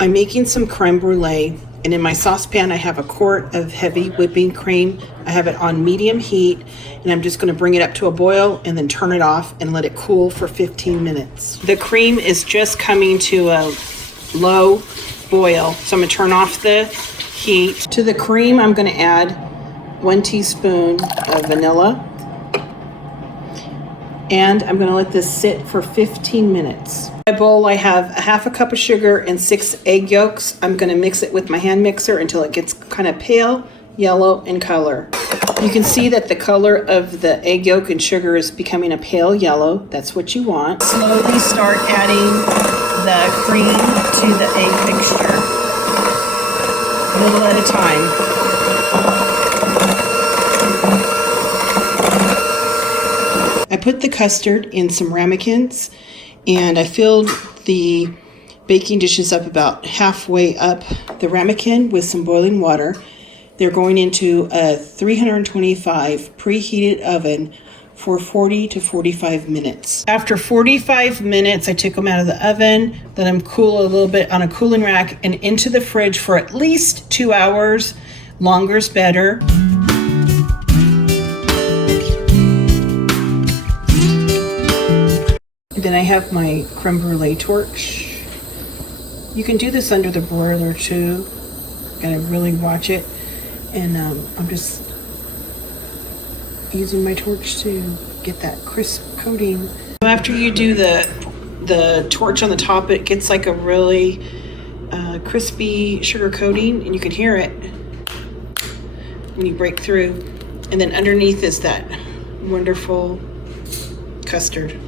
I'm making some creme brulee, and in my saucepan I have a quart of heavy whipping cream. I have it on medium heat, and I'm just going to bring it up to a boil and then turn it off and let it cool for 15 minutes. The cream is just coming to a low boil, so I'm going to turn off the heat. To the cream, I'm going to add 1 teaspoon of vanilla, and I'm going to let this sit for 15 minutes. In my bowl, I have a half a cup of sugar and 6 egg yolks. I'm going to mix it with my hand mixer until it gets kind of pale yellow in color. You can see that the color of the egg yolk and sugar is becoming a pale yellow. That's what you want. Slowly start adding the cream to the egg mixture, a little at a time. I put the custard in some ramekins, and I filled the baking dishes up about halfway up the ramekin with some boiling water. They're going into a 325 preheated oven for 40 to 45 minutes. After 45 minutes, I took them out of the oven, let them cool a little bit on a cooling rack, and into the fridge for at least 2 hours. Longer's better. Then I have my creme brulee torch. You can do this under the broiler too. Gotta really watch it. And I'm just using my torch to get that crisp coating. After you do the torch on the top, it gets like a really crispy sugar coating, and you can hear it when you break through. And then underneath is that wonderful custard.